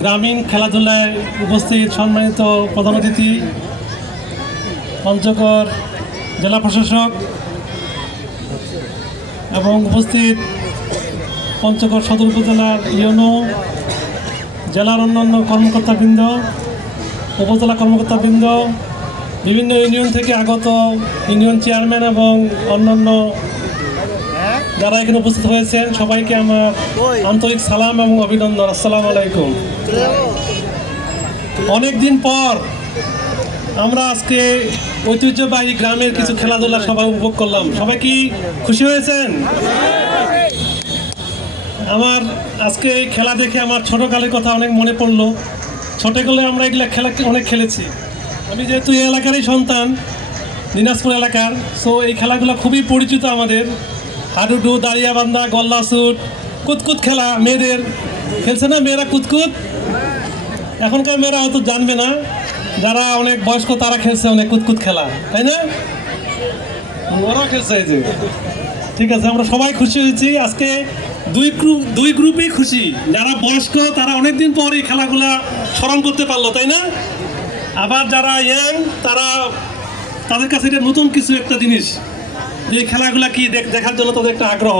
গ্রামীণ খেলাধুলায় উপস্থিত সম্মানিত প্রধান অতিথি, পঞ্চগড় জেলা প্রশাসক এবং উপস্থিত পঞ্চগড় সদর উপজেলার ইউনো, জেলার অন্যান্য কর্মকর্তাবৃন্দ, উপজেলা কর্মকর্তাবৃন্দ, বিভিন্ন ইউনিয়ন থেকে আগত ইউনিয়ন চেয়ারম্যান এবং অন্যান্য যারা এখানে উপস্থিত হয়েছেন, সবাইকে আমার আন্তরিক সালাম এবং অভিনন্দন। আসসালামু আলাইকুম। অনেক দিন পর আমরা আজকে ঐতিহ্যবাহী গ্রামের কিছু খেলাধুলা সবাই উপভোগ করলাম। সবাই কি খুশি হয়েছেন? আমার আজকে এই খেলা দেখে আমার ছোটোকালের কথা অনেক মনে পড়লো। ছোটোকালে আমরা এগুলো খেলা অনেক খেলেছি। আমি যেহেতু এই এলাকারই সন্তান, দিনাজপুর এলাকার, সো এই খেলাগুলো খুবই পরিচিত আমাদের। হাডুডু, দাঁড়িয়াবান্ধা, গল্লা শুট, কুতকুত খেলা মেয়েদের খেলছে না মেয়েরা কুতকুত? এখনকার মেয়েরা হয়তো জানবে না, যারা অনেক বয়স্ক তারা খেলছে অনেক কুতকুত খেলা, তাই না? ওরাও খেলছে। এই যে ঠিক আছে, আমরা সবাই খুশি হয়েছি আজকে। দুই গ্রুপই খুশি। যারা বয়স্ক তারা অনেকদিন পর এই খেলাগুলা স্মরণ করতে পারলো, তাই না? আবার যারা ইয়াং তাদের কাছে এটা নতুন কিছু একটা জিনিস, যে খেলাগুলা কি দেখার জন্য তাদের একটা আগ্রহ।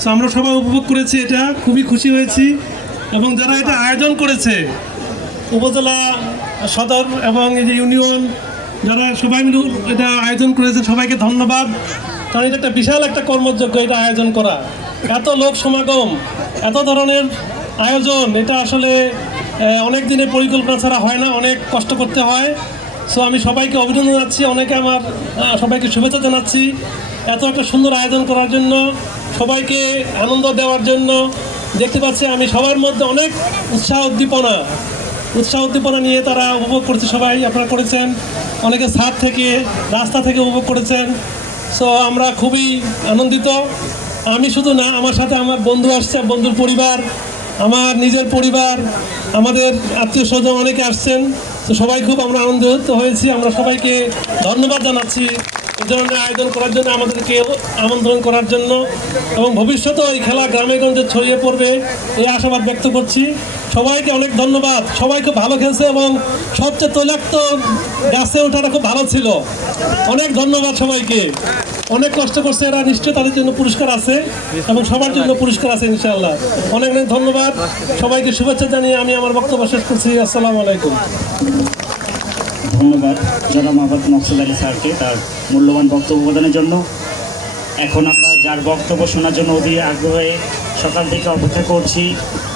সো আমরা সবাই উপভোগ করেছি, এটা খুবই খুশি হয়েছি। এবং যারা এটা আয়োজন করেছে, উপজেলা সদর এবং এই যে ইউনিয়ন, যারা সবাই মিলে এটা আয়োজন করেছে, সবাইকে ধন্যবাদ। কারণ এটা একটা বিশাল একটা কর্মযজ্ঞ, এটা আয়োজন করা, এত লোক সমাগম, এত ধরনের আয়োজন, এটা আসলে অনেক দিনের পরিকল্পনা ছাড়া হয় না, অনেক কষ্ট করতে হয়। সো আমি সবাইকে অভিনন্দন জানাচ্ছি, সবাইকে শুভেচ্ছা জানাচ্ছি এত একটা সুন্দর আয়োজন করার জন্য, সবাইকে আনন্দ দেওয়ার জন্য। দেখতে পাচ্ছি আমি সবার মধ্যে অনেক উৎসাহ উদ্দীপনা নিয়ে তারা উপভোগ করছে। সবাই আপনারা করেছেন, অনেকে ছাদ থেকে রাস্তা থেকে উপভোগ করেছেন। সো আমরা খুবই আনন্দিত। আমি শুধু না, আমার সাথে আমার বন্ধু আসছে, বন্ধুর পরিবার, আমার নিজের পরিবার, আমাদের আত্মীয় স্বজন অনেকে আসছেন। তো সবাই খুব আমরা আনন্দিত হয়েছি। আমরা সবাইকে ধন্যবাদ জানাচ্ছি এই ধরনের আয়োজন করার জন্য, আমাদেরকে আমন্ত্রণ করার জন্য, এবং ভবিষ্যতেও এই খেলা গ্রামে গঞ্জে ছড়িয়ে পড়বে এই আশাবাদ ব্যক্ত করছি। সবাইকে অনেক ধন্যবাদ। সবাই খুব ভালো খেলছে এবং সবচেয়ে তৈলাক্ত গাছে ওঠাটা খুব ভালো ছিল। অনেক ধন্যবাদ সবাইকে, অনেক কষ্ট করছে এরা, নিশ্চয়ই তাদের জন্য পুরস্কার আছে এবং সবার জন্য পুরস্কার আছে ইনশাআল্লাহ। অনেক অনেক ধন্যবাদ সবাইকে, শুভেচ্ছা জানিয়ে আমি আমার বক্তব্য শেষ করছি। আসসালামু আলাইকুম। ধন্যবাদ জনাব মোহাম্মদ মকসুদ আলী স্যারকে তার মূল্যবান বক্তব্য প্রদানের জন্য। এখন আমরা যার বক্তব্য শোনার জন্য অধীর আগ্রহে সকাল থেকে অপেক্ষা করছি,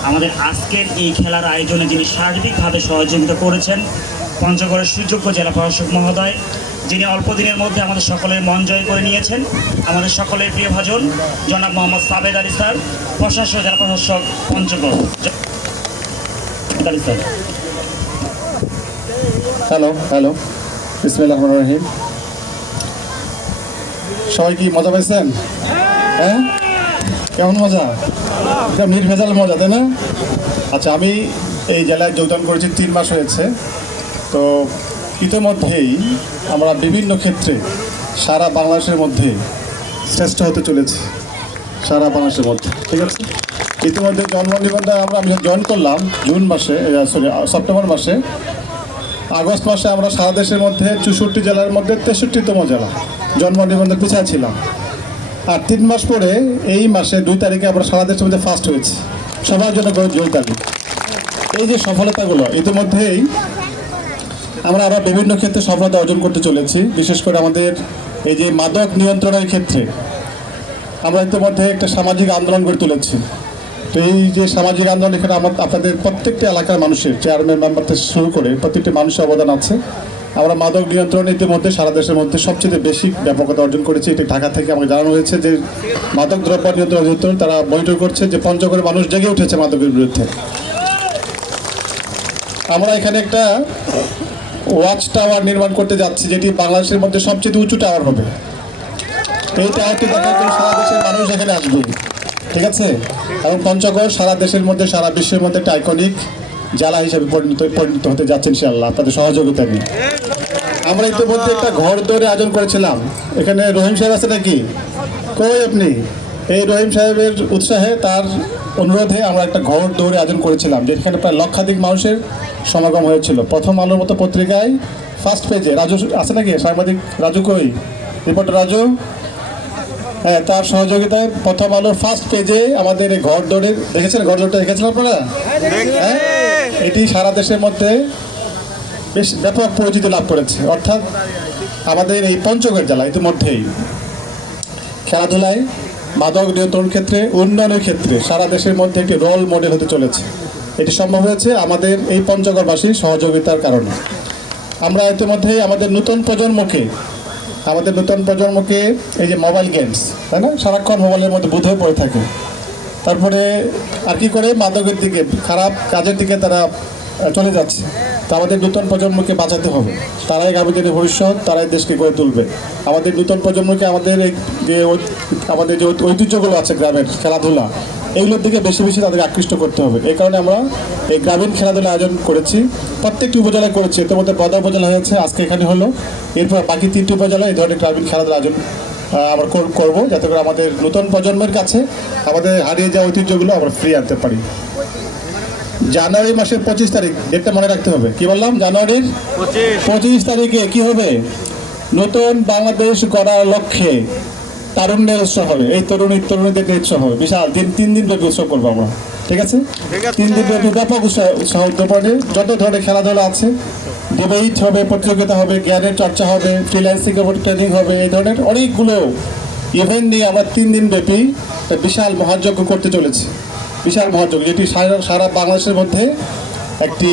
আমাদের আজকের এই খেলার আয়োজনে যিনি সার্বিকভাবে সহযোগিতা করেছেন, পঞ্চগড়ের সুযোগ্য জেলা প্রশাসক মহোদয়, যিনি অল্প দিনের মধ্যে আমাদের সকলের মন জয় করে নিয়েছেন, আমাদের সকলের প্রিয়ভাজন জনাব মোহাম্মদ সাবেদ আলী স্যার, প্রশাসক জেলা প্রশাসক পঞ্চগড়। স্যার হ্যালো, বিসমিল্লাহির রহমানির রহিম। সবাই কি মজা পাইছেন? হ্যাঁ, কেমন মজা? এটা নির্ভেজাল মজা, তাই না? আচ্ছা, আমি এই জেলায় যোগদান করেছি 3 মাস হয়েছে। তো ইতিমধ্যেই আমরা বিভিন্ন ক্ষেত্রে সারা বাংলাদেশের মধ্যে শ্রেষ্ঠ হতে চলেছি, সারা বাংলাদেশের মধ্যে। ঠিক আছে, ইতিমধ্যে জন্ম নিবন্ধন আমি জয়েন করলাম সেপ্টেম্বর মাসে। আগস্ট মাসে আমরা সারা দেশের মধ্যে 64 জেলার মধ্যে 63তম জেলা জন্ম নিবন্ধন পিছিয়ে ছিলাম। আর 3 মাস পরে এই মাসে 2 তারিখে আমরা সারা দেশের মধ্যে ফার্স্ট হয়েছি। সবার জন্য জয়তালি। এই যে সফলতাগুলো, ইতিমধ্যেই আমরা আরও বিভিন্ন ক্ষেত্রে সফলতা অর্জন করতে চলেছি। বিশেষ করে আমাদের এই যে মাদক নিয়ন্ত্রণের ক্ষেত্রে আমরা ইতিমধ্যে একটা সামাজিক আন্দোলন গড়ে তুলেছি। তো এই যে সামাজিক আন্দোলন, এখানে আপনাদের প্রত্যেকটা এলাকার মানুষের, চেয়ারম্যান মেম্বার থেকে শুরু করে প্রত্যেকটি মানুষের অবদান আছে। আমরা মাদক নিয়ন্ত্রণ ইতিমধ্যে সারা দেশের মধ্যে সবচেয়ে বেশি ব্যাপকতা অর্জন করেছি। এটি ঢাকা থেকে আমাকে জানানো হয়েছে যে মাদক দ্রব্য নিয়ন্ত্রণ অধিদপ্তর তারা মনিটর করছে যে পঞ্চগড়ের মানুষ জেগে উঠেছে মাদকের বিরুদ্ধে। আমরা এখানে একটা ওয়াচ টাওয়ার নির্মাণ করতে যাচ্ছি, যেটি বাংলাদেশের মধ্যে সবচেয়ে উঁচু টাওয়ার হবে। এই টাওয়ারটি দেখার জন্য সারা দেশের মানুষ এখানে আসবে। ঠিক আছে, এবং পঞ্চগড় সারা দেশের মধ্যে, সারা বিশ্বের মধ্যে একটা আইকনিক জেলা হিসেবে পরিণত হতে যাচ্ছে ইনশাআল্লাহ তাদের সহযোগিতা নিয়ে। আমরা ইতিমধ্যে একটা ঘর দৌড়ে আয়োজন করেছিলাম। এখানে রহিম সাহেব আছে নাকি? কই আপনি? এই রহিম সাহেবের উৎসাহে তার অনুরোধে আমরা একটা ঘর দৌড়ে আয়োজন করেছিলাম, যেখানে প্রায় লক্ষাধিক মানুষের সমাগম হয়েছিল। প্রথম আলোর মতো পত্রিকায় ফার্স্ট পেজে রাজু আছে নাকি, সাংবাদিক রাজু কই, রিপোর্টার রাজু, হ্যাঁ, তার সহযোগিতায় প্রথম আলোর ফার্স্ট পেজে আমাদের এই ঘর দৌড়ে দেখেছেন, ঘর দৌড়টা দেখেছেন আপনারা? হ্যাঁ, এটি সারা দেশের মধ্যে বেশ ব্যাপক পরিচিতি লাভ করেছে। অর্থাৎ আমাদের এই পঞ্চগড় জেলা ইতিমধ্যেই খেলাধুলায়, মাদক নিয়ন্ত্রণ ক্ষেত্রে, উন্নয়নের ক্ষেত্রে সারা দেশের মধ্যে একটি রোল মডেল হতে চলেছে। এটি সম্ভব হয়েছে আমাদের এই পঞ্চগড়বাসীর সহযোগিতার কারণে। আমরা ইতিমধ্যেই আমাদের নতুন প্রজন্মকে এই যে মোবাইল গেমস, তাই না, সারাক্ষণ মোবাইলের মধ্যে বুধ হয়ে পড়ে থাকে, তারপরে আর কি করে মাদকের দিকে, খারাপ কাজের দিকে তারা চলে যাচ্ছে। তো আমাদের নতুন প্রজন্মকে বাঁচাতে হবে, তারাই আগামী দিনের ভবিষ্যৎ, তারাই দেশকে গড়ে তুলবে। আমাদের নতুন প্রজন্মকে আমাদের যে ঐতিহ্যগুলো আছে গ্রামের খেলাধুলা, এইগুলোর দিকে বেশি বেশি তাদেরকে আকৃষ্ট করতে হবে। এই কারণে আমরা এই গ্রামীণ খেলাধুলা আয়োজন করেছি, প্রত্যেকটি উপজেলায় করেছি। এর মধ্যে বদা উপজেলা হয়েছে, আজকে এখানে হলো। এরপর বাকি 3টি উপজেলায় এই ধরনের গ্রামীণ খেলাধুলা আয়োজন আমরা করবো, যাতে করে আমাদের নতুন প্রজন্মের কাছে আমাদের হারিয়ে যাওয়া ঐতিহ্যগুলো আমরা ফিরিয়ে আনতে পারি। জানুয়ারি মাসের 25 তারিখ, ডেটটা মনে রাখতে হবে। কি বললাম? জানুয়ারির 25 তারিখে কি হবে? নতুন বাংলাদেশ গড়ার লক্ষ্যে তারুণ্যের উৎসব হবে। এই তরুণীদের উৎসব হবে, বিশাল 3 দিন ব্যাপী উৎসব করবো আমরা, ঠিক আছে? 3 দিন ব্যাপী ব্যাপক উৎসাহ উদ্যাপনে যত ধরনের খেলাধুলা আছে, ডিবেট হবে, প্রতিযোগিতা হবে, জ্ঞানের চর্চা হবে, ফ্রিল্যান্সিং হবে, ট্রেনিং হবে, এই ধরনের অনেকগুলো ইভেন্ট নিয়ে আমরা 3 দিন ব্যাপী একটা বিশাল মহাযজ্ঞ করতে চলেছি। বিশাল মহাযজ্ঞ, যেটি সারা বাংলাদেশের মধ্যে একটি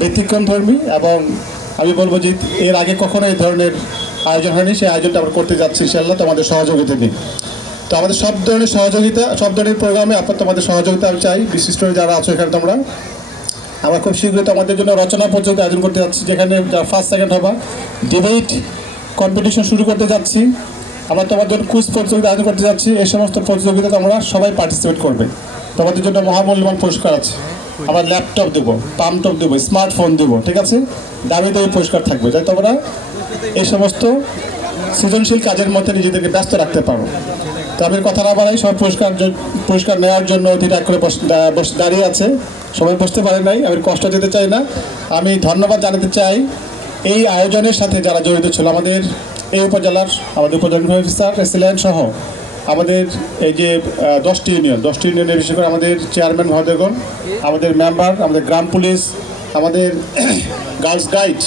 ব্যতিক্রম ধর্মী, এবং আমি বলবো যে এর আগে কখনো এই ধরনের আয়োজন হয়নি। সেই আয়োজনটা আমরা করতে যাচ্ছি ইনশাআল্লাহ তোমাদের সহযোগিতা নিয়ে। তো আমাদের সব ধরনের সহযোগিতা, সব ধরনের প্রোগ্রামে আপনার তোমাদের সহযোগিতা আমি চাই। বিশিষ্ট যারা আছো এখানে তোমরা, আমরা খুব শীঘ্রই তোমাদের জন্য রচনা প্রতিযোগিতা আয়োজন করতে যাচ্ছি, যেখানে ফার্স্ট সেকেন্ড হবা। ডিবেট কম্পিটিশন শুরু করতে যাচ্ছি। আমরা তোমাদের জন্য কুইজ প্রতিযোগিতা আয়োজন করতে যাচ্ছি। এই সমস্ত প্রতিযোগিতাতে আমরা সবাই পার্টিসিপেট করবে। তোমাদের জন্য মহামূল্যবান পুরস্কার আছে। আমরা ল্যাপটপ দেবো, পাম্পটপ দেবো, স্মার্টফোন দেবো, ঠিক আছে? দামি দামি পুরস্কার থাকবে, যাতে তোমরা এই সমস্ত সৃজনশীল কাজের মধ্যে নিজেদেরকে ব্যস্ত রাখতে পারো। তো আমি কথা না বাড়াই, সব পুরস্কার নেওয়ার জন্য অতিটাক করে দাঁড়িয়ে আছে, সবাই বসতে পারে নাই। আমি কষ্ট যেতে চাই না। আমি ধন্যবাদ জানাতে চাই এই আয়োজনের সাথে যারা জড়িত ছিল, আমাদের এই উপজেলার আমাদের উপজেলা অফিসার এসিল্যান্ড সহ আমাদের এই যে 10টি ইউনিয়নের বিশেষ করে আমাদের চেয়ারম্যান মহোদয়গণ, আমাদের মেম্বার, আমাদের গ্রাম পুলিশ, আমাদের গার্লস গাইড,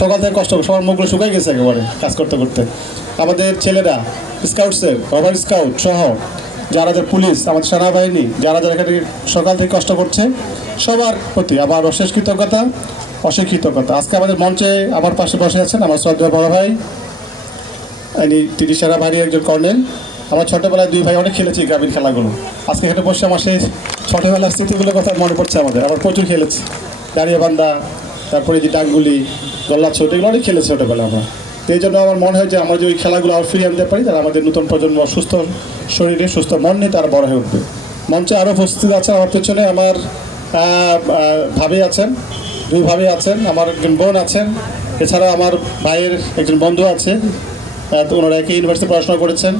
সকাল থেকে কষ্ট, সবার মুখগুলো শুকাই গেছে একেবারে কাজ করতে করতে। আমাদের ছেলেরা স্কাউটসের, রবার স্কাউট সহ যারা পুলিশ, আমাদের সেনাবাহিনী, যারা এখানে সকাল থেকে কষ্ট করছে, সবার প্রতি আমার অশেষ কৃতজ্ঞতা। আজকে আমাদের মঞ্চে আমার পাশে বসে আছেন আমার শ্রদ্ধেয় বড় ভাই, তিনি সেনাবাহিনীর একজন কর্নেল। আমরা ছোটোবেলায় 2 ভাই অনেক খেলেছি গ্রামীণ খেলাগুলো। আজকে এখানে বসে আমার সেই ছোটোবেলার স্মৃতিগুলোর কথা মনে পড়ছে আমাদের। আমরা প্রচুর খেলেছি, দাঁড়িয়ে বান্ধা, তারপরে যে ডাঙ্গুলি, গল্লা ছোট, এগুলো অনেক খেলেছি ছোটোবেলা আমরা। তো এই জন্য আমার মনে হয় যে আমরা যে ওই খেলাগুলো আবার ফিরিয়ে আনতে পারি, তারা আমাদের নতুন প্রজন্ম সুস্থ শরীরে, সুস্থ মন নিয়ে তারা বড় হয়ে উঠবে। মঞ্চে আরও উপস্থিত আছেন আমার পেছনে, আমার ভাবি আছেন, 2 ভাবি আছেন, আমার একজন বোন আছেন, এছাড়া আমার ভাইয়ের একজন বন্ধু আছে। তো ওনারা একই ইউনিভার্সিটি পড়াশোনা করেছেন,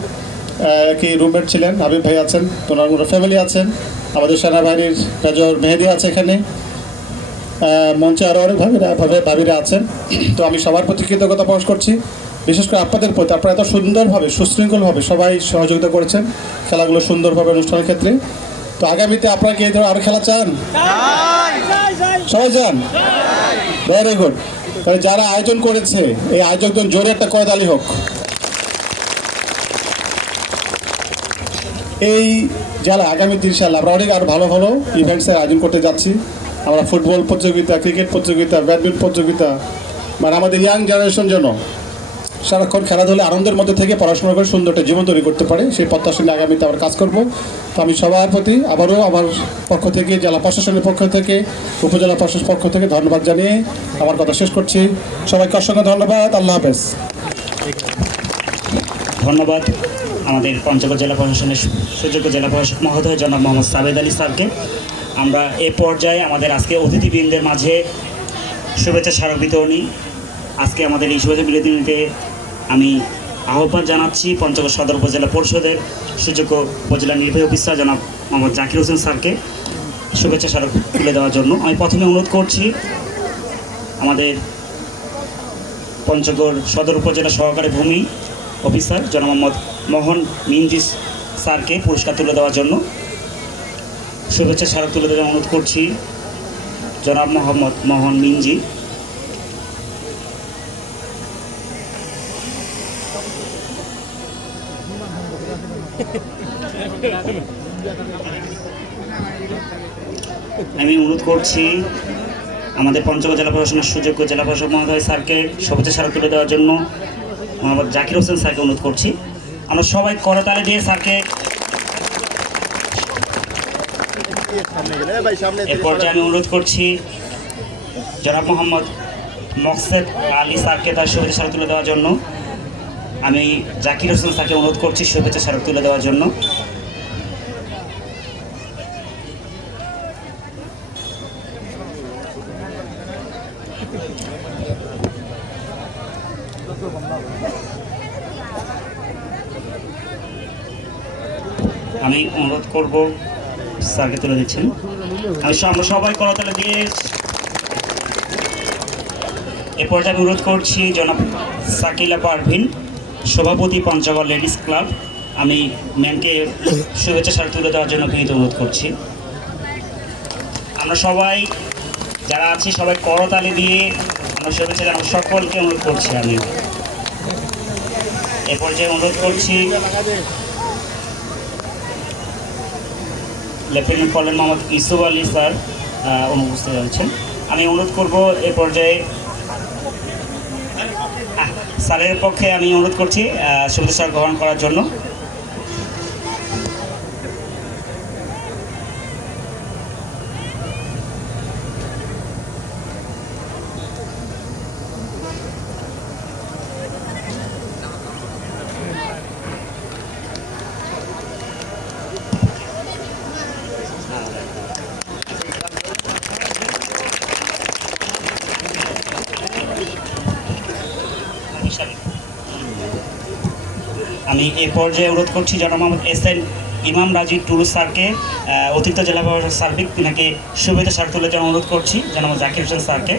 একই রুমমেট ছিলেন। হাবিব ভাই আছেন, তো ওনার ফ্যামিলি আছেন। আমাদের সেনাবাহিনীর মেজর মেহেদি আছে এখানে, মঞ্চে আরও অনেক ভাবিরা আছেন। তো আমি সবার প্রতি কৃতজ্ঞতা প্রকাশ করছি, বিশেষ করে আপনাদের প্রতি। আপনারা এত সুন্দরভাবে, সুশৃঙ্খলভাবে সবাই সহযোগিতা করেছেন খেলাগুলো সুন্দরভাবে অনুষ্ঠানের ক্ষেত্রে। তো আগামীতে আপনারা কি এই ধরনের আরও খেলা চান? সবাই চান? Very good. তাহলে যারা আয়োজন করেছে, এই আয়োজকজন জোরে একটা করতালি হোক। এই জেলা আগামী 30 সালে আমরা অনেক আরও ভালো ভালো ইভেন্টসের আয়োজন করতে যাচ্ছি। আমরা ফুটবল প্রতিযোগিতা, ক্রিকেট প্রতিযোগিতা, ব্যাডমিন্টন প্রতিযোগিতা, মানে আমাদের ইয়াং জেনারেশন যেন সারাক্ষণ খেলাধুলা আনন্দের মধ্যে থেকে পড়াশোনা করে সুন্দর একটা জীবন তৈরি করতে পারে, সেই প্রত্যাশা নিয়ে আগামীতে আমরা কাজ করব। তো আমি সবার প্রতি আবারও আমার পক্ষ থেকে, জেলা প্রশাসনের পক্ষ থেকে, উপজেলা প্রশাসনের পক্ষ থেকে ধন্যবাদ জানিয়ে আমার কথা শেষ করছি। সবাইকে অসংখ্য ধন্যবাদ। আল্লাহ হাফেজ। ধন্যবাদ আমাদের পঞ্চগড় জেলা প্রশাসনের সুযোগ্য জেলা প্রশাসক মহোদয় জনাব মোহাম্মদ সাবেদ আলী স্যারকে। আমরা এ পর্যায়ে আমাদের আজকে অতিথিবৃন্দের মাঝে শুভেচ্ছা স্মারক বিতরণী। আজকে আমাদের এই শুভেচ্ছা বিতরণীতে আমি আহ্বান জানাচ্ছি পঞ্চগড় সদর উপজেলা পরিষদের সুযোগ্য উপজেলা নির্বাহী অফিসার জনাব মোহাম্মদ জাকির হোসেন স্যারকে শুভেচ্ছা স্মারক তুলে দেওয়ার জন্য। আমি প্রথমে অনুরোধ করছি আমাদের পঞ্চগড় সদর উপজেলা সহকারী ভূমি অফিসার জনাব মোহাম্মদ মোহন মিনজি স্যারকে পুরস্কার তুলে দেওয়ার জন্য। শুভেচ্ছা স্মারক তুলে দেওয়ার অনুরোধ করছি জনাব মোহাম্মদ মোহন মিনজি। আমি অনুরোধ করছি আমাদের পঞ্চগড় জেলা প্রশাসনের সুযোগ্য জেলা প্রশাসক মহোদয় স্যারকে শুভেচ্ছা স্মারক তুলে দেওয়ার জন্য মোহাম্মদ জাকির হোসেন স্যারকে অনুরোধ করছি। আমরা সবাই করতালি দিয়ে স্যারকে এ পর্যায়ে আমি অনুরোধ করছি জনাব মোহাম্মদ মকসেদ আলী স্যারকে তার শুভেচ্ছা স্মারক তুলে দেওয়ার জন্য। আমি জাকির হোসেন স্যারকে অনুরোধ করছি শুভেচ্ছা স্মারক তুলে দেওয়ার জন্য। আমি অনুরোধ করব স্যারকে তুলে দিচ্ছেন। আমরা সবাই করতালি দিয়ে এ পর্যায়ে আমি অনুরোধ করছি জনাব সাকিলা পারভিন, সভাপতি পঞ্চগড় লেডিস ক্লাব। আমি ম্যামকে শুভেচ্ছা স্মারক তুলে দেওয়ার জন্য বিনীত অনুরোধ করছি। আমরা সবাই যারা আছি সবাই করতালি দিয়ে আমরা শুভেচ্ছা জানাবো, সকলকে অনুরোধ করছি। আমি এ পর্যায়ে অনুরোধ করছি lieutenant colonel Mohammad Yusuf Ali sir অনুপস্থিত রয়েছেন। আমি অনুরোধ করব এ পর্যায়ে স্যারের পক্ষে আমি অনুরোধ করছি শুভেচ্ছা স্মারক গ্রহণ করার জন্য। আমি এই পর্যায়ে অনুরোধ করছি জনাব মোহাম্মদ এস.এন. ইমাম রাজি টুলু স্যারকে অতিরিক্ত জেলা প্রশাসক সার্বিক তিনাকে শুভেচ্ছা স্মারক তুলে দেওয়ার অনুরোধ করছি জনাব জাকির হোসেন স্যারকে।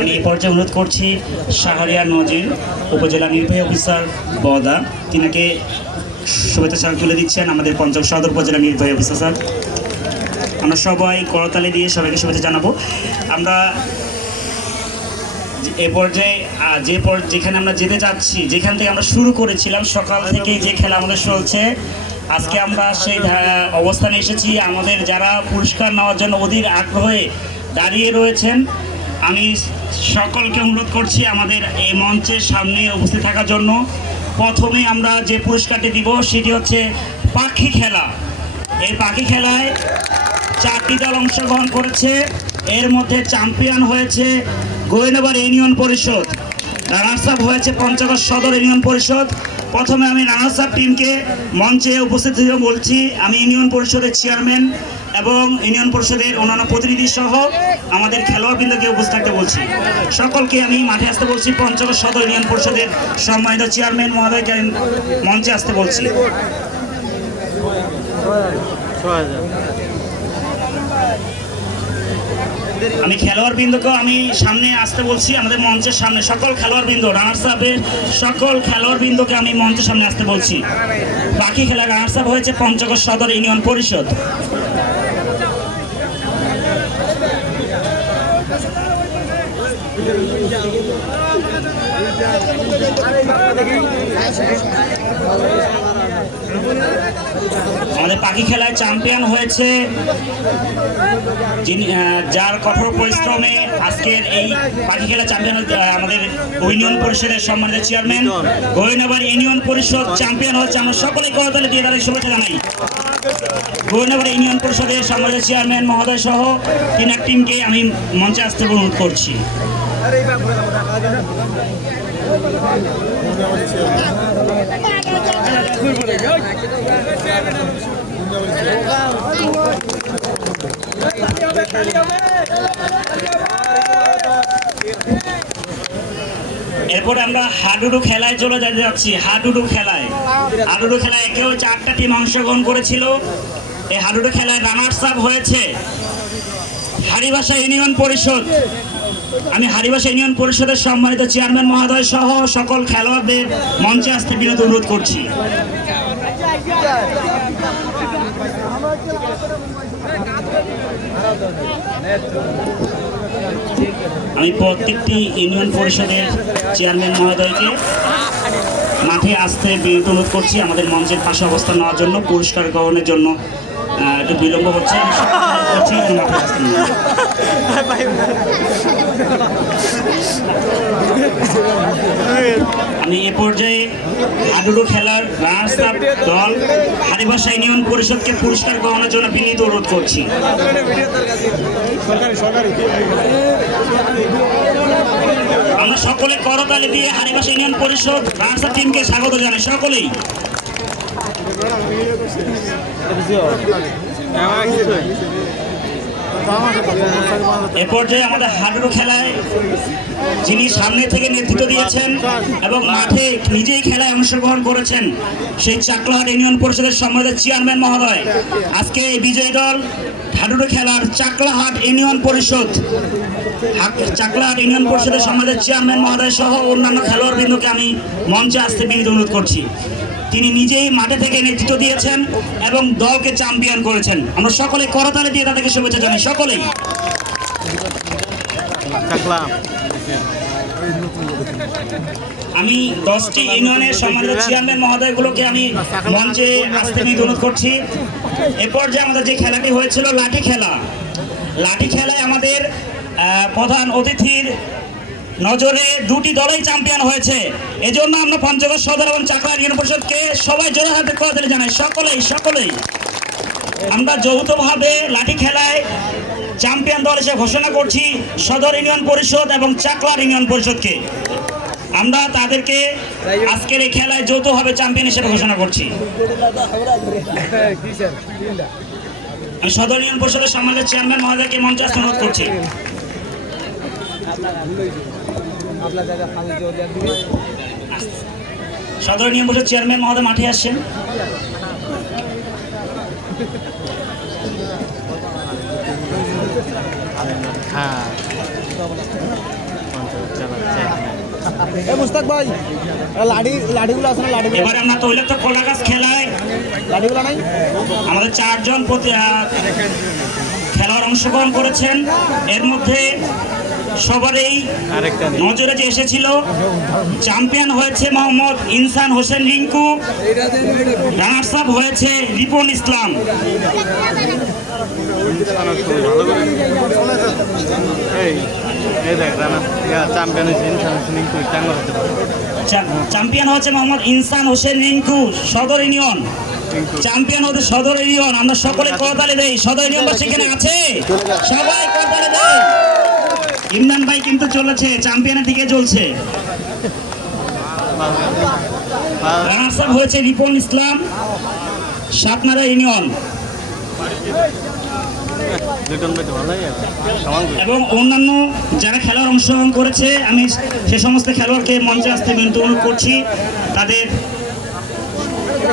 আমি এই পর্যায়ে অনুরোধ করছি শাহরিয়ার নজির উপজেলা নির্বাহী অফিসার বদা, তিনাকে শুভেচ্ছা স্মারক তুলে দিচ্ছেন আমাদের পঞ্চগড় সদর উপজেলা নির্বাহী অফিসার স্যার। আমরা সবাই করতালি দিয়ে সবাইকে শুভেচ্ছা জানাবো। আমরা এ পর্যায়ে যেখানে আমরা যেতে চাচ্ছি, যেখান থেকে আমরা শুরু করেছিলাম, সকাল থেকেই যে খেলা আমাদের চলছে, আজকে আমরা সেই অবস্থানে এসেছি। আমাদের যারা পুরস্কার নেওয়ার জন্য অধীর আগ্রহে দাঁড়িয়ে রয়েছেন, আমি সকলকে অনুরোধ করছি আমাদের এই মঞ্চের সামনে উপস্থিত থাকার জন্য। প্রথমে আমরা যে পুরস্কারটি দিব সেটি হচ্ছে পাখি খেলা। এই পাখি খেলায় 4টি দল অংশগ্রহণ করেছে। এর মধ্যে চ্যাম্পিয়ন হয়েছে গোয়েনাবাড়ি ইউনিয়ন পরিষদ, রানার্স আপ হয়েছে পঞ্চগড় সদর ইউনিয়ন পরিষদ। প্রথমে আমি রানার্স আপ টিমকে মঞ্চে উপস্থিত হয়ে বলছি, আমি ইউনিয়ন পরিষদের চেয়ারম্যান এবং ইউনিয়ন পরিষদের অন্যান্য প্রতিনিধি সহ আমাদের খেলোয়াড়বৃন্দকে উপস্থিত থাকতে বলছি। সকলকে আমি মাঠে আসতে বলছি। পঞ্চগড় সদর ইউনিয়ন পরিষদের সম্মানিত চেয়ারম্যান মহোদয়কে মঞ্চে আসতে বলছি। আমি খেলোয়াড়বৃন্দকেও আমি সামনে আসতে বলছি, আমাদের মঞ্চের সামনে সকল খেলোয়াড়বৃন্দ, রানার্স আপের সকল খেলোয়াড়বৃন্দকে আমি মঞ্চের সামনে আসতে বলছি। বাকি খেলা রানার্স আপ হয়েছে পঞ্চগড় সদর ইউনিয়ন পরিষদ। আমাদের পাখি খেলায় চ্যাম্পিয়ন হয়েছে যিনি যার কঠোর পরিশ্রমে আজকের এই পাখি খেলা চ্যাম্পিয়ন আমাদের ইউনিয়ন পরিষদের সম্মানিত চেয়ারম্যান গৌরনগর ইউনিয়ন পরিষদ চ্যাম্পিয়ন হচ্ছে। আমরা সকলে করতালি দিয়ে তাদের শুভেচ্ছা জানাই। গৌরনগর ইউনিয়ন পরিষদের সম্মানিত চেয়ারম্যান মহোদয় সহ তিন টিমকে আমি মঞ্চে আসতে অনুরোধ করছি। এরপরে আমরা হাডুডু খেলায় চলে যেতে যাচ্ছি। হাডুডু খেলায় একেও 4টা টিম অংশগ্রহণ করেছিল। এই হাডুডু খেলায় রানার্স আপ হয়েছে হাড়িভাষা ইউনিয়ন পরিষদ। আমি হাড়িভাষা ইউনিয়ন পরিষদের সম্মানিত চেয়ারম্যান মহোদয় সহ সকল খেলোয়াড়দের মঞ্চে আসতে বিনীত অনুরোধ করছি। আমি প্রত্যেকটি ইউনিয়ন পরিষদের চেয়ারম্যান মহোদয়কে মাঠে আসতে বিনীত অনুরোধ করছি আমাদের মঞ্চের পাশে অবস্থান নেওয়ার জন্য। পুরস্কার গ্রহণের জন্য একটু বিলম্ব হচ্ছে, আমি সকলকে করছি মাঠে আসতে। আমি এ পর্যায়ে হাডুডু খেলার রানার্স আপ দল হাড়িভাষা ইউনিয়ন পরিষদকে পুরস্কার গ্রহণের জন্য বিনীত অনুরোধ করছি। আমরা সকলে করতালি দিয়ে হাড়িভাষা ইউনিয়ন পরিষদ রানার্স আপ টিমকে স্বাগত জানাই সকলেই। এ পর্যায়ে আমাদের হাডুডু খেলায় যিনি সামনে থেকে নেতৃত্ব দিয়েছেন এবং মাঠে নিজেই খেলায় অংশগ্রহণ করেছেন সেই চাকলাহাট ইউনিয়ন পরিষদের সম্মানিত চেয়ারম্যান মহোদয়। আজকে এই বিজয়ী দল হাডুডু খেলার চাকলাহাট ইউনিয়ন পরিষদের সম্মানিত চেয়ারম্যান মহোদয় সহ অন্যান্য খেলোয়াড়বৃন্দকে আমি মঞ্চে আসতে বিনীত অনুরোধ করছি। তিনি নিজেই মাঠে থেকে নেতৃত্ব দিয়েছেন এবং দলকে চ্যাম্পিয়ন করেছেন। আমরা সকলে করতালি দিয়ে তাদেরকে শুভেচ্ছা জানাই সকলেই। আমি 10টি ইউনিয়নের সম্মানিত চেয়ারম্যান মহোদয়গুলোকে আমি মঞ্চে আসতে বিনীত অনুরোধ করছি। এ পর্যায়ে আমাদের যে খেলাটি হয়েছিল লাঠি খেলায় আমাদের প্রধান অতিথির নজরে 2টি দলই চ্যাম্পিয়ন হয়েছে। এজন্য আমরা পঞ্চগড় সদর এবং চাকলাহাট ইউনিয়ন পরিষদকে সবাই জোরে হাতে করতালি জানাই সকলেই। আমরা যৌথভাবে লাঠি খেলায় চ্যাম্পিয়ন দল হিসেবে ঘোষণা করছি সদর ইউনিয়ন পরিষদ এবং চাকলাহাট ইউনিয়ন পরিষদকে। আমরা তাদেরকে আজকের এই খেলায় যৌথভাবে চ্যাম্পিয়ন হিসেবে ঘোষণা করছি। আমি সদর ইউনিয়ন পরিষদের সম্মানিত চেয়ারম্যান মহোদয়কে মঞ্চে আসতে অনুরোধ করছি। সদর ইউনিয়ন পরিষদ চেয়ারম্যান মহোদয় মাঠে আসছেন। মুস্তাক ভাই লাঠিগুলো আছে না? এবারে আমরা তৈলাক্ত কলা গাছ খেলায় লাঠিগুলো নাই। আমাদের 4 জন খেলোয়াড় অংশগ্রহণ করেছেন। এর মধ্যে সবারই নজরে যে এসেছিল চ্যাম্পিয়ন হয়েছে মোহাম্মদ ইনসান হোসেন রিঙ্কু, রানার্স আপ হয়েছে রিপন ইসলাম। চ্যাম্পিয়ন হচ্ছে মোহাম্মদ ইনসান হোসেন রিঙ্কু সদর ইউনিয়ন। চ্যাম্পিয়ন হচ্ছে সদর ইউনিয়ন। আমরা সকলে করতালি দেই। সদর ইউনিয়ন সেখানে আছে, সবাই করতালি দেই। ইমরান ভাই কিন্তু চলেছে, চ্যাম্পিয়নের দিকে চলছে। রানার্স আপ হয়েছে রিপন ইসলাম সাতনারা ইউনিয়ন এবং অন্যান্য যারা খেলার অংশগ্রহণ করেছে আমি সে সমস্ত খেলোয়াড়কে মঞ্চে আসতে বিনীত অনুরোধ করছি তাদের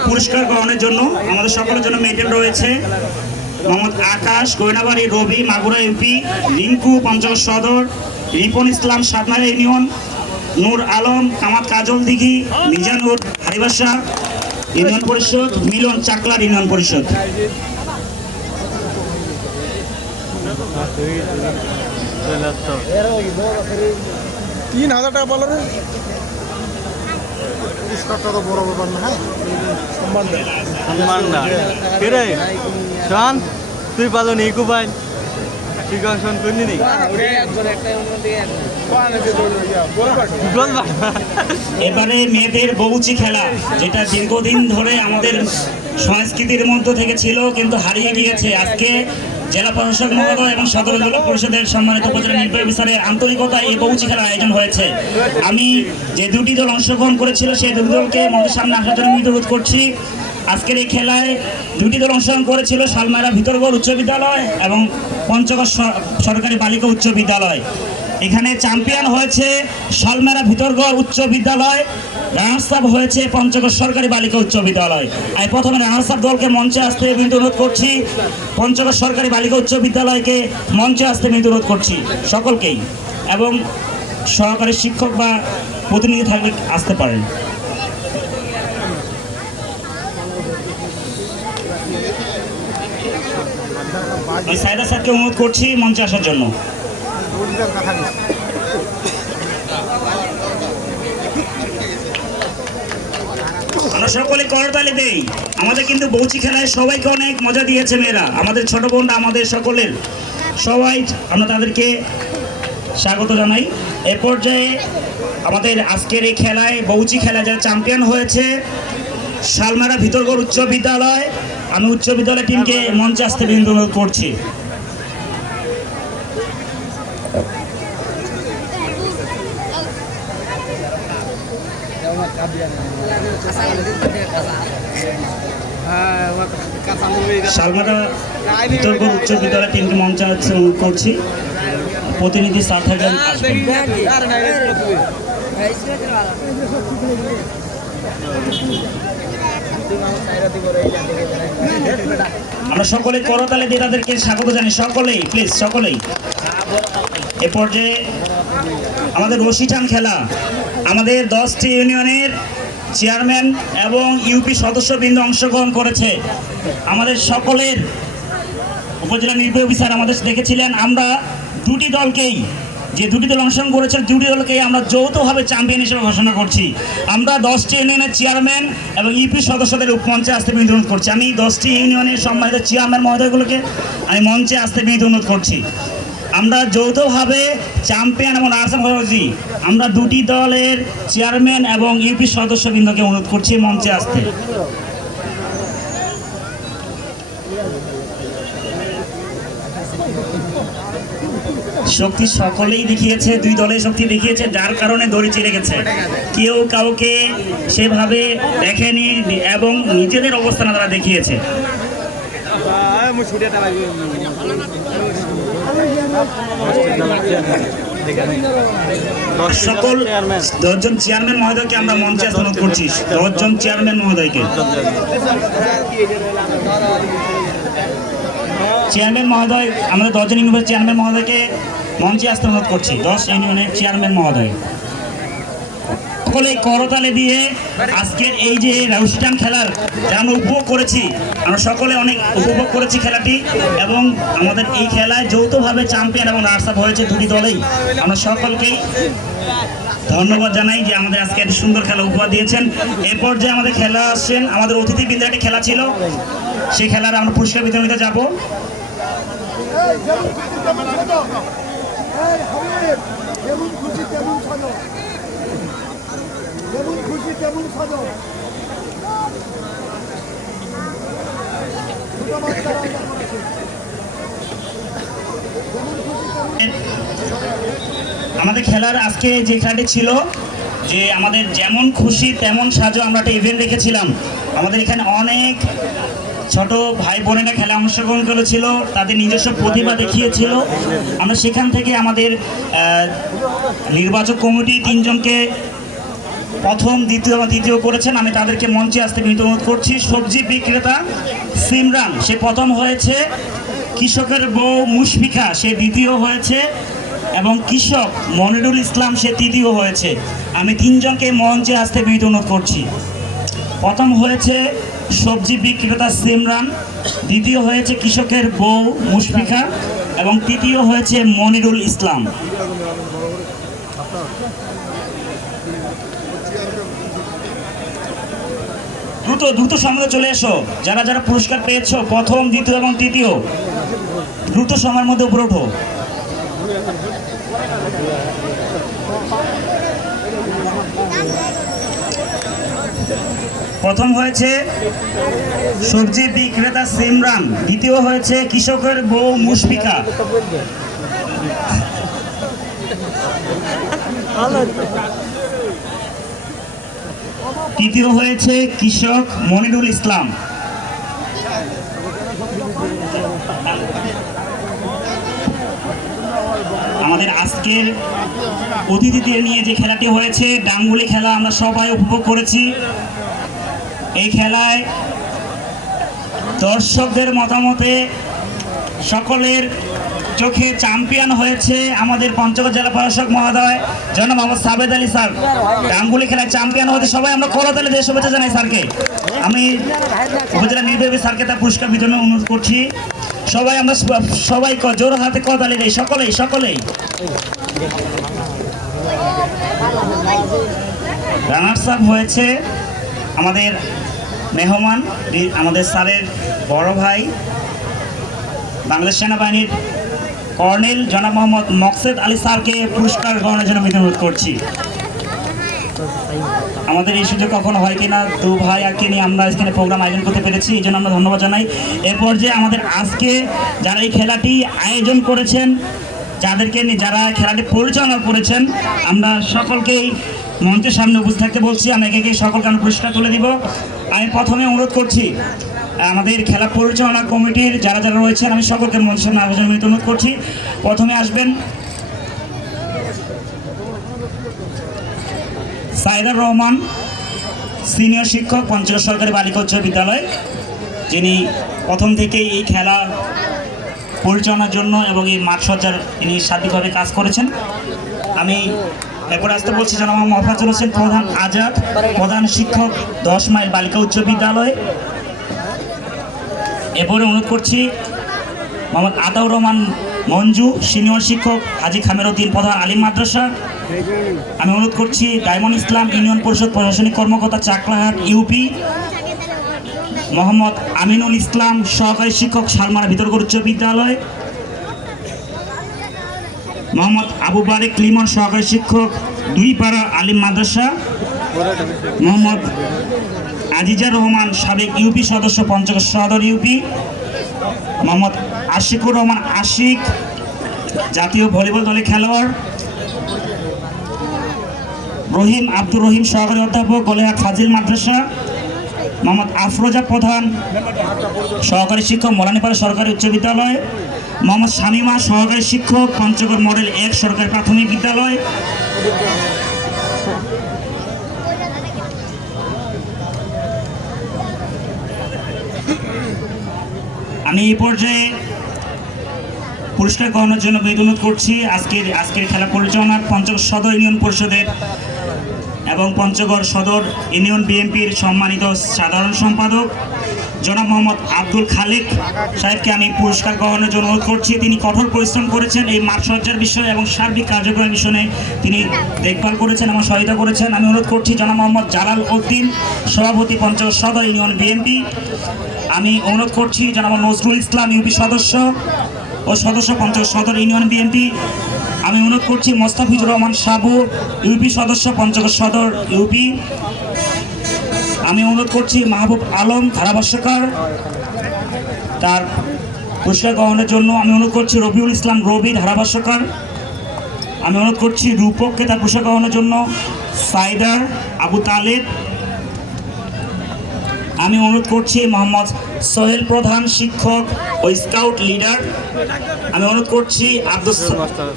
পুরস্কার গ্রহণের জন্য। আমাদের সকলের জন্য মেডেল রয়েছে। মোহাম্মদ আকাশ গয়নাবাড়ি, রবি মাগুরা এমপি, রিঙ্কু পঞ্চগড় সদর, রিপন ইসলাম সাতনারা ইউনিয়ন, নূর আলম কামাত কাজল দিঘি, মিজানুর হাড়িভাষা ইউনিয়ন পরিষদ, মিলন চাকলাহাট ইউনিয়ন পরিষদ। 3,000 টাকা বলো রে পুরস্কারটা তো বড় ব্যাপার না। হ্যাঁ সম্মান না কিরে শোন তুই পালো নি কুপাই তুই কখন করলি নি গোল বা এবারে মেয়েদের বউচি খেলা, যেটা দীর্ঘদিন ধরে আমাদের সংস্কৃতির মধ্যে থেকে ছিল কিন্তু হারিয়ে গিয়েছে। আজকে জেলা প্রশাসক মহোদয় এবং সদর জেলা পরিষদের সম্মানিত উপজেলা নির্বাহী অফিসারের আন্তরিকতায় এই বউচি খেলার আয়োজন হয়েছে। আমি যে দুটি দল অংশগ্রহণ করেছিল সেই দুটি দলকে মঞ্চের সামনে আসার জন্য অনুরোধ করছি। আজকের এই খেলায় দুটি দল অংশগ্রহণ করেছিল, শালমারা ভিতরগড় উচ্চ বিদ্যালয় এবং পঞ্চগড় সরকারি বালিকা উচ্চ বিদ্যালয়। এখানে চ্যাম্পিয়ন হয়েছে শালমারা ভিতরগড় উচ্চ বিদ্যালয়, রানার্স আপ হয়েছে পঞ্চগড় সরকারি বালিকা উচ্চ বিদ্যালয়। আমি প্রথমে রানার্স আপ দলকে মঞ্চে আসতে বিনীত অনুরোধ করছি, পঞ্চগড় সরকারি বালিকা উচ্চ বিদ্যালয়কে মঞ্চে আসতে বিনীত অনুরোধ করছি সকলকেই, এবং সহকারী শিক্ষক বা প্রতিনিধি থাকলে আসতে পারেন। আমি সাইদা স্যারকে অনুরোধ করছি মঞ্চে আসার জন্য। আমরা সকলে করতালি দেই। আমাদের কিন্তু বউচি খেলায় সবাইকে অনেক মজা দিয়েছে মেয়েরা, আমাদের ছোট বোনরা, আমাদের সকলের সবাই, আমরা তাদেরকে স্বাগত জানাই। এ পর্যায়ে আমাদের আজকের এই খেলায় বউচি খেলায় যারা চ্যাম্পিয়ন হয়েছে শালমারা ভিতরগড় উচ্চ বিদ্যালয়, আমি উচ্চ বিদ্যালয় টিমকে মঞ্চে আসতে বিনীত অনুরোধ করছি। শালমারা ভিতরগড় উচ্চ বিদ্যালয় টিমকে মঞ্চে আসতে অনুরোধ করছি। প্রতিনিধি স্যার থাকবেন, আসবেন। আমরা সকলে করতালে দিয়ে তাদেরকে স্বাগত জানাই, সকলেই প্লিজ, সকলেই। এ পর্যায়ে আমাদের রশি টান খেলা, আমাদের 10টি ইউনিয়নের চেয়ারম্যান এবং ইউপি সদস্যবৃন্দ অংশগ্রহণ করেছে। আমাদের সকলের উপজেলা নির্বাহী অফিসার আমাদের দেখেছিলেন। আমরা দুটি দলকেই, যে দুটি দল অংশগ্রহণ করেছে দুটি দলকেই আমরা যৌথভাবে চ্যাম্পিয়ন হিসেবে ঘোষণা করছি। আমরা 10টি ইউনিয়নের চেয়ারম্যান এবং ইউপি সদস্যদের মঞ্চে আসতে বিনীত অনুরোধ করছি। আমি 10টি ইউনিয়নের সম্মানিত চেয়ারম্যান মহোদয়গুলোকে আমি মঞ্চে আসতে বিনীত অনুরোধ করছি। আমরা যৌথভাবে চ্যাম্পিয়ন এবং আসাম হয়েছি। আমরা দুটি দলের চেয়ারম্যান এবং ইউপি সদস্যবৃন্দকে অনুরোধ করছি মঞ্চে আসতে। শক্তি সকলেই দেখিয়েছে, দুই দলের শক্তি দেখিয়েছে, যার কারণে দড়ি চিড়ে গেছে। কেউ কাউকে সেভাবে দেখেনি এবং নিজেদের অবস্থান তারা দেখিয়েছে। সকল 10জন চেয়ারম্যান মহোদয়কে আমরা মঞ্চে আসতে অনুরোধ করছি, 10জন চেয়ারম্যান মহোদয়কে। চেয়ারম্যান মহোদয়, আমাদের 10জন ইউনিয়নের চেয়ারম্যান মহোদয়কে মঞ্চে আসতে অনুরোধ করছি, 10 ইউনিয়নের চেয়ারম্যান মহোদয়। সকলে করতালে দিয়ে আজকের এই যে রাউসিটান খেলার যা আমরা উপভোগ করেছি, আমরা সকলে অনেক উপভোগ করেছি খেলাটি, এবং আমাদের এই খেলায় যৌথভাবে চ্যাম্পিয়ন এবং রানার্স আপ হয়েছে দুটি দলেই। আমরা সকলকেই ধন্যবাদ জানাই যে আমাদের আজকে এত সুন্দর খেলা উপহার দিয়েছেন। এ পর্যায়ে আমাদের খেলা আসছেন, আমাদের অতিথিবৃন্দের একটি খেলা ছিল, সেই খেলার আমরা পুরস্কার বিতরণীতে যাব। আমাদের খেলার আজকে যে খেলাটি ছিল যে আমাদের যেমন খুশি তেমন সাজো, আমরা একটা ইভেন্ট রেখেছিলাম। আমাদের এখানে অনেক ছোট ভাই বোনেরা খেলা অংশগ্রহণ করেছিল, তাদের নিজস্ব প্রতিভা দেখিয়েছিল। আমরা সেখান থেকে আমাদের নির্বাচক কমিটি 3 জনকে প্রথম, দ্বিতীয় করেছেন। আমি তাদেরকে মঞ্চে আসতে বিনীত অনুরোধ করছি। সবজি বিক্রেতা সিমরান, সে প্রথম হয়েছে। কৃষকের বউ মুশফিকা, সে দ্বিতীয় হয়েছে, এবং কৃষক মনিরুল ইসলাম, সে তৃতীয় হয়েছে। আমি 3 জনকে মঞ্চে আসতে বিনীত অনুরোধ করছি। প্রথম হয়েছে সবজি বিক্রেতা সিমরান, দ্বিতীয় হয়েছে কৃষকের বউ মুশফিকা, এবং তৃতীয় হয়েছে মনিরুল ইসলাম। দ্রুত দ্রুত সামনে চলে এসো, যারা যারা পুরস্কার পেয়েছো প্রথম, দ্বিতীয় এবং তৃতীয়, দ্রুত সময়ের মধ্যে উপরে ওঠো। প্রথম হয়েছে সবজি বিক্রেতা সিমরান, দ্বিতীয় হয়েছে কৃষকের বউ মুশফিকা, তৃতীয় হয়েছে কৃষক মনিরুল ইসলাম। আমাদের আজকের অতিথিদের নিয়ে যে খেলাটি হয়েছে ডাঙ্গুলি খেলা, আমরা সবাই উপভোগ করেছি। এই খেলায় দর্শকদের মতামতে সকলের চোখে চ্যাম্পিয়ন হয়েছে আমাদের পঞ্চগড় জেলা প্রশাসক মহোদয় জনাব মোহাম্মদ সাবেদ আলী স্যার। ডাঙ্গুলি খেলায় চ্যাম্পিয়ন হতে সবাই আমরা করতালি দিয়ে শুভেচ্ছা জানাই স্যারকে। আমি উপজেলা নির্বাহী স্যারকে তার পুরস্কার বিতরণের অনুরোধ করছি। সবাই আমরা সবাই জোর হাতে করতালি দেই, সকলেই সকলেই। রানার্স আপ হয়েছে আমাদের মেহমান, আমাদের স্যারের বড় ভাই, বাংলাদেশ সেনাবাহিনীর কর্নেল জনাব মোহাম্মদ মকসেদ আলী স্যারকে পুরস্কার গ্রহণের জন্য অনুরোধ করছি। আমাদের এই সুযোগ কখনো হয় কিনা, দু ভাই আজকে নিয়ে আমরা এখানে প্রোগ্রাম আয়োজন করতে পেরেছি, এই জন্য আমরা ধন্যবাদ জানাই। এরপর যে আমাদের আজকে যারা এই খেলাটি আয়োজন করেছেন, যাদেরকে নিয়ে যারা খেলাটি পরিচালনা করেছেন, আমরা সকলকেই মঞ্চের সামনে উপস্থিত থাকতে বলছি। আমি একে সকলকে আমরা পুরস্কার তুলে দিব। আমি প্রথমে অনুরোধ করছি আমাদের খেলা পরিচালনা কমিটির যারা যারা রয়েছেন, আমি সকলকে মঞ্চের সামনে আবেদন অনুরোধ করছি। প্রথমে আসবেন সাইদার রহমান, সিনিয়র শিক্ষক, পঞ্চগড় সরকারি বালিকা উচ্চ বিদ্যালয়, যিনি প্রথম থেকেই এই খেলা পরিচালনার জন্য এবং এই মাঠ সজ্জার তিনি সার্বিকভাবে কাজ করেছেন। আমি এরপর আসতে বলছি জনাব মোহাম্মদ হোসেন প্রধান আজাদ, প্রধান শিক্ষক 10 মাইল বালিকা উচ্চ বিদ্যালয়। এরপরে অনুরোধ করছি মোহাম্মদ আতাউর রহমান মঞ্জু, সিনিয়র শিক্ষক, হাজী খামেরউদ্দিন, প্রধান আলিম মাদ্রাসা। আমি অনুরোধ করছি ডায়মন্ড ইসলাম, ইউনিয়ন পরিষদ প্রশাসনিক কর্মকর্তা, চাকলাহাট ইউপি। মোহাম্মদ আমিনুল ইসলাম, সহকারী শিক্ষক, শালমারা ভিতরগড় উচ্চ বিদ্যালয়। মোহাম্মদ আবু বারেক লিমন, সহকারী শিক্ষক, 2 পাড়া আলিম মাদ্রাসা। মোহাম্মদ আজিজার রহমান, সাবেক ইউপি সদস্য, পঞ্চগড় সদর ইউপি। মোহাম্মদ আশিকুর রহমান আশিক, জাতীয় ভলিবল দলের খেলোয়াড়। রহিম আব্দুর রহিম, সহকারী অধ্যাপক, গলেহাট ফাজিল মাদ্রাসা। মোহাম্মদ আফরোজা প্রধান, সহকারী শিক্ষক, মোলানীপাড়া সরকারি উচ্চ বিদ্যালয়। মোহাম্মদ শামিমা, সহকারী শিক্ষক, পঞ্চগড় মডেল 1 সরকারি প্রাথমিক বিদ্যালয়। আমি এই পর্যায়ে পুরস্কার গ্রহণের জন্য অনুরোধ করছি আজকের খেলা পরিচালনা পঞ্চগড় সদর ইউনিয়ন পরিষদের এবং পঞ্চগড় সদর ইউনিয়ন বিএনপির সম্মানিত সাধারণ সম্পাদক জনাব মোহাম্মদ আব্দুল খালেক সাহেবকে আমি পুরস্কার গ্রহণের জন্য অনুরোধ করছি। তিনি কঠোর পরিশ্রম করেছেন এই মাঠ সজ্জার বিষয়ে এবং সার্বিক কার্যক্রমের বিষয়ে তিনি দেখভাল করেছেন এবং সহায়তা করেছেন। আমি অনুরোধ করছি জনাব মোহাম্মদ জালাল উদ্দিন, সভাপতি পঞ্চগড় সদর ইউনিয়ন বিএনপি। আমি অনুরোধ করছি জনাব নজরুল ইসলাম, ইউপি সদস্য ও সদস্য, পঞ্চগড় সদর ইউনিয়ন বিএনপি। আমি অনুরোধ করছি মোস্তাফিজুর রহমান সাবু, ইউপি সদস্য, পঞ্চগড় সদর ইউপি। আমি অনুরোধ করছি মাহবুব আলম, ধারাভাষ্যকার, তার পুরস্কার গ্রহণের জন্য। আমি অনুরোধ করছি রবিউল ইসলাম রবি, ধারাভাষ্যকার। আমি অনুরোধ করছি রূপককে তার পুরস্কার গ্রহণের জন্য। সাইদার আবু তালেব। আমি অনুরোধ করছি মোহাম্মদ সোহেল প্রধান, শিক্ষক ও স্কাউট লিডার। আমি অনুরোধ করছি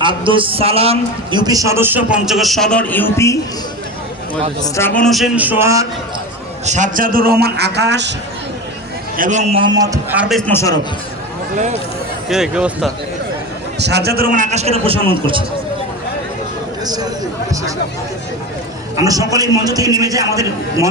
আব্দুস সালাম, ইউপি সদস্য, পঞ্চগড় সদর ইউপি। শ্রাবণ হোসেন সোহাগ, সাজ্জাদুর রহমান আকাশ এবং মোহাম্মদ পারভেজ মোশাররফ। কি অবস্থা? সাজ্জাদুর রহমান আকাশকে পুরস্কার অনুরোধ করছি। আমরা সকলেই মঞ্চ থেকে নেমে যাই, আমাদের